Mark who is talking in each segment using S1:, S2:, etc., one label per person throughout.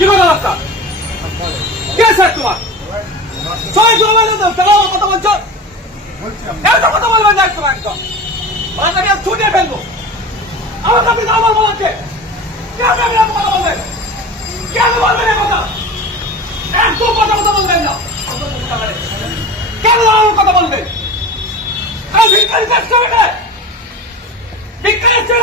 S1: কি কথা বার্তা কে স্যার তোমার? সবাই জমা দাও কেন আমার কথা বলছো? এত কথা বলবেন না একদম একদম। ওরা আমি আর ফেলব। আমার কাছে আমার বলাচ্ছে আমি কথা বলবেন কেন বলবেন এ কথা? একদম কথা কথা বলবেন না। কেন আমার কথা বলবেন আমি ভিক্ষারি কাজ করে না ভিক্ষারি আসছে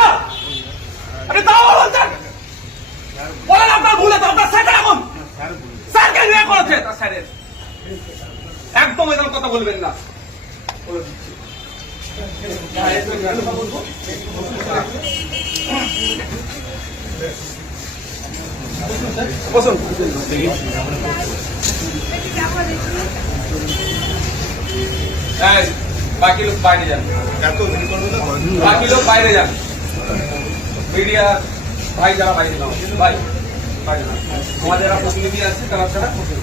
S1: কথা বলবেন না। বাকি লোক বাইরে যান। বাকি লোক বাইরে যান। মিডিয়া ভাই যারা বাইরে যান ভাই, বাইরে। আমাদের যারা প্রতিনিধি আছে, তারা ছাড়া ভেতরে